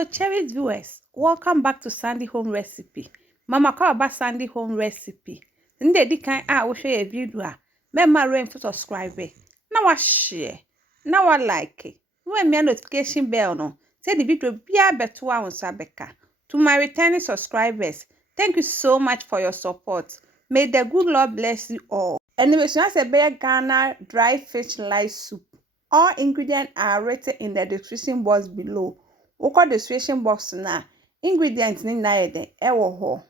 Hello, cherished viewers. Welcome back to Sandy Home Recipe. Mama call about Sandy Home Recipe. Nde di kan we share a video. Remember rain to subscribe. Now I share. Now I like. When me notification bell no. Say the video be a better one sabeka. To my returning subscribers, thank you so much for your support. May the good Lord bless you all. Anyway, so I say Ghana dry fish light soup. All ingredients are written in the description box below. Wokɔ description box na ingredients ni na yede ewo ho.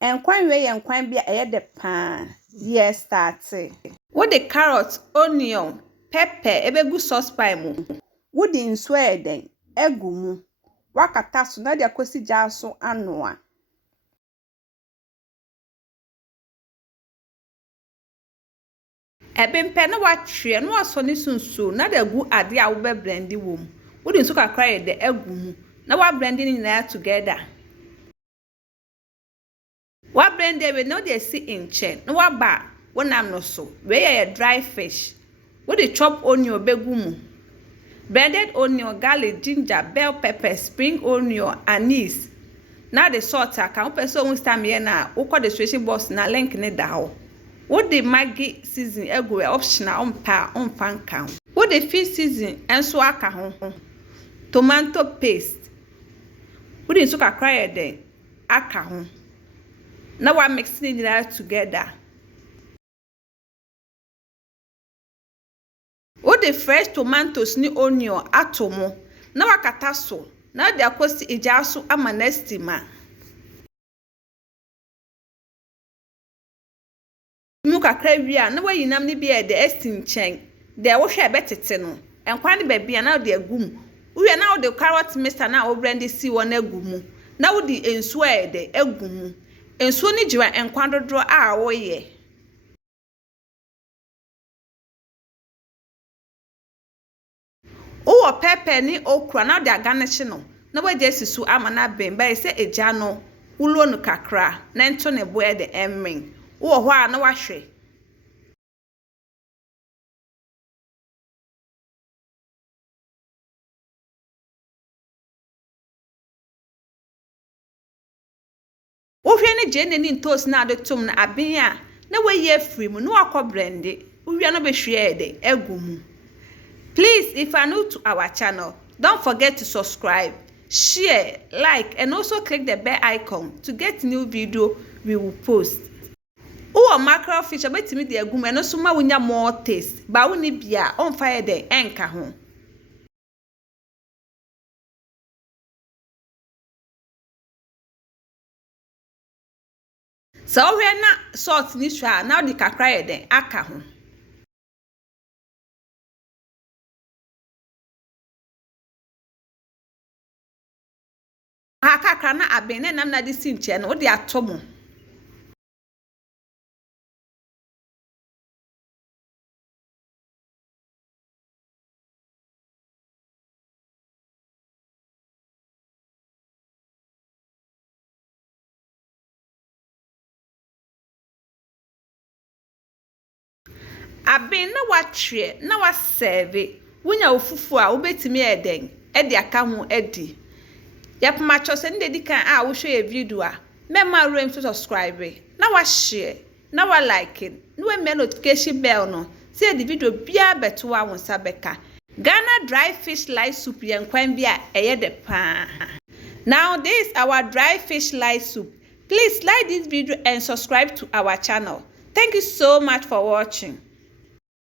Enkwan we enkwan bia eyede pa. Yes, start. With the carrot, onion, pepper ebegu saucepan mu. With the nso eden egu mu. Wakata so na dia kosi gya so anoa. Ebempe na watwe na waso ni sunsu na da gu ade a wo be blendi wom. Wodi nso kakra ye de egu mu na wa blend ni na together. Wa blend we no dey see in chain. Na wa ba wonam no so. We ye dry fish. Wodi chop onion begu mu. Blended onion, garlic, ginger, bell pepper, spring onion, anise. Na the salt aka wo person won stam ye na wo kɔ the description box na link ne da ho. What the Maggi season ego optional on fan count. What the fish season and so aka ho. Tomato paste. What the sugar cry then aka ho. Now I'm mixing it together. What the fresh tomatoes ni onion atomo. Now akata so. Now they are kosi ijasu amanestima. Muka krewia na wayinam ne bia de estin chen de wo hwe betete no enkwan ne ba bia na de agum uwe na wo de carrot mixture na wo blend si wo na agum na wo di ensu de agum ensu ni jiwa enkwan dodro a wo ye wo pepper ni okra na de aganiche no na wo je sisu ama na ben ba se eja no ulo no kakra na ento ne bo de emmen wo ho a na wahwe wo hwe ne je ne ni toast na de tom na aben a na waye free mu no akọ blende wo hwe no be hwe de agumu. Please, if you are new to our channel, don't forget to subscribe, share, like and also click the bell icon to get new video we will post. O mackerel fish abetimi de agum eno so ma wonya more taste ba woni bia on fire de enka ho. So we na salt ni swa na di kakra ye de aka ho. Kakra na aben na nam na di sinche no wo de atomo. Aben na watwe na wa serve wunya ofufu a obetimi eden e de aka ho edi yapma chose nde di kan a wo hwe video a mema rem to subscribe na wa share na wa like na we me notification bell no say the video bia beto wa won sabeka Ghana dry fish light soup yen kwan bia eye de pa. Now this is our dry fish light soup. Please like this video and subscribe to our channel. Thank you so much for watching.